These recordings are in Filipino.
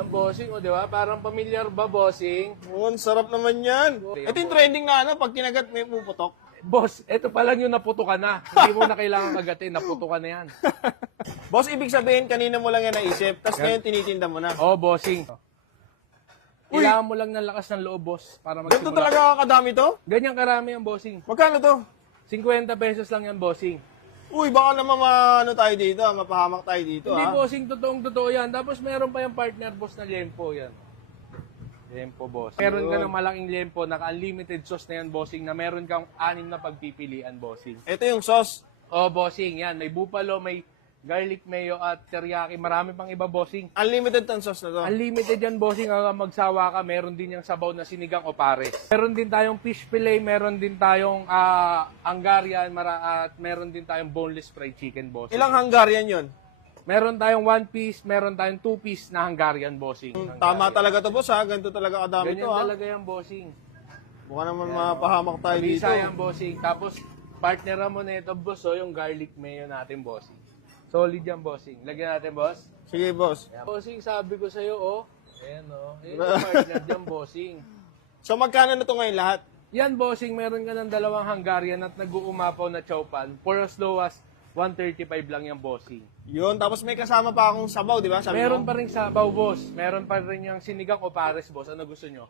Yan, bossing, o, di ba? Parang pamilyar ba, bossing? Oo, sarap naman yan. Ito yung trending na ano, pag kinagat may puputok. Boss, ito pa lang yung naputo ka na. Hindi mo na kailangan kagatin, naputo ka na yan. Boss, ibig sabihin, kanina mo lang yan naisip, tapos ngayon tinitinda mo na. Oh, bossing. Kailangan mo lang ng lakas ng loob, boss, para Ganito magsimula. talaga kadami to? Ganyan karami ang bossing. Magkano to? 50 pesos lang yan, bossing. Uy, baka naman maano tayo dito, mapahamak tayo dito, Hindi, ha? bossing, totoong-totoo yan. Tapos meron pa yung partner, boss, na liempo yan. Liempo, boss. Meron ka ng malaking liempo, naka-unlimited sauce na yan, bossing, na meron kang 6 na pagpipilian, bossing. Ito yung sauce. Oh, bossing, yan. May buffalo, may garlic mayo at teriyaki. Marami pang iba, bossing. Unlimited tong sauce na to. Unlimited yan, bossing. Hanggang magsawa ka, meron din yung sabaw na sinigang o pares. Meron din tayong fish fillet, meron din tayong Hungarian, at meron din tayong boneless fried chicken, bossing. Ilang Hungarian yon? Meron tayong 1 piece, meron tayong 2 piece na Hungarian, bossing. Tama talaga to, boss, ha? Ganito talaga kadami Ganyan to, ha? talaga yan, bossing. Mukha naman mapahamak tayo dito. Bisa yan, bossing. Tapos, partner mo na ito, boss, o yung garlic mayo natin, bossing. Solid yan, bossing. Lagyan natin, boss. Sige, boss. Yan. Bossing, sabi ko sa'yo, oh. Ayan, oh. Ayan yung partner dyan, bossing. So, magkano na to ngayon lahat? Yan, bossing, meron ka ng 2 Hungarian at nag-uumapaw na chowpan. For as low as 135 lang yung bossing. Yun, tapos may kasama pa akong sabaw, di ba? Sabi Meron mo? pa rin sabaw, boss. Meron pa rin yung sinigang o pares, boss. Ano gusto nyo?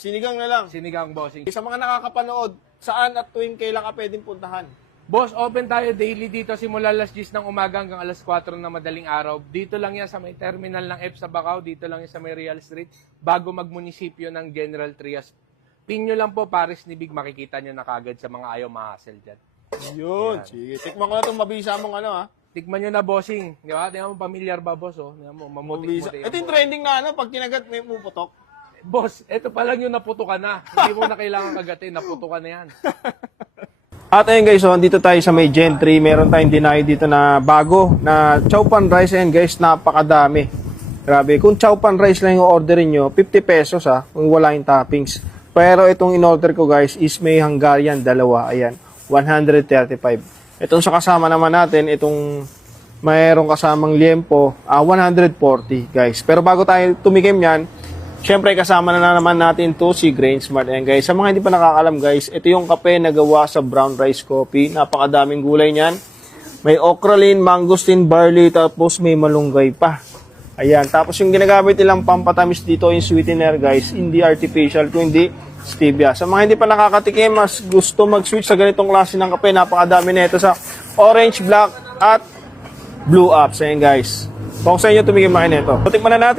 Sinigang na lang. Sinigang, bossing. Sa mga nakakapanood, saan at tuwing kailan ka pwedeng puntahan? Boss, open tayo daily dito simula alas 10 ng umaga hanggang alas 4 ng madaling araw. Dito lang yan sa may terminal ng F sa Bacau, dito lang yan sa may Real Street, bago magmunisipyo ng General Trias. Pin nyo lang po, Paris ni Big, makikita nyo na kagad sa mga ayaw ma-hassle dyan. Yun, sige. Tikman ko na itong mabisa mong ano, ha? Tikman nyo na, bossing. Di ba? Tingnan mo, familiar ba, boss? Oh? Tingnan mo, Mabisa. mamutik-mutik. Ito yung trending na ano, pag kinagat may puputok. Boss, ito pa lang yung naputo ka na. Hindi mo na kailangan kagatin, naputo ka na yan. At ayun guys, so andito tayo sa may Gentry. Meron tayong dinayo dito na bago na chow pan rice. Ayan guys, napakadami. Grabe, kung chow pan rice lang yung orderin nyo, 50 pesos ha, kung wala yung toppings. Pero itong in-order ko guys is may Hungarian, dalawa. Ayan, 135. Itong sa kasama naman natin, itong mayroong kasamang liempo, 140 guys. Pero bago tayo tumikim yan, syempre kasama na naman natin to si Grain Smart. Ayan guys, sa mga hindi pa nakakalam guys, ito yung kape na gawa sa brown rice coffee. Napakadaming gulay niyan. May okralin, mangosteen, barley, tapos may malunggay pa. Ayan, tapos yung ginagamit nilang pampatamis dito yung sweetener guys, hindi artificial, kundi stevia. Sa mga hindi pa nakakatikim, mas gusto mag-switch sa ganitong klase ng kape, napakadami na ito sa orange, black, at blue apps. Ayan guys, kung sa inyo tumigim na nito. Tikman na natin.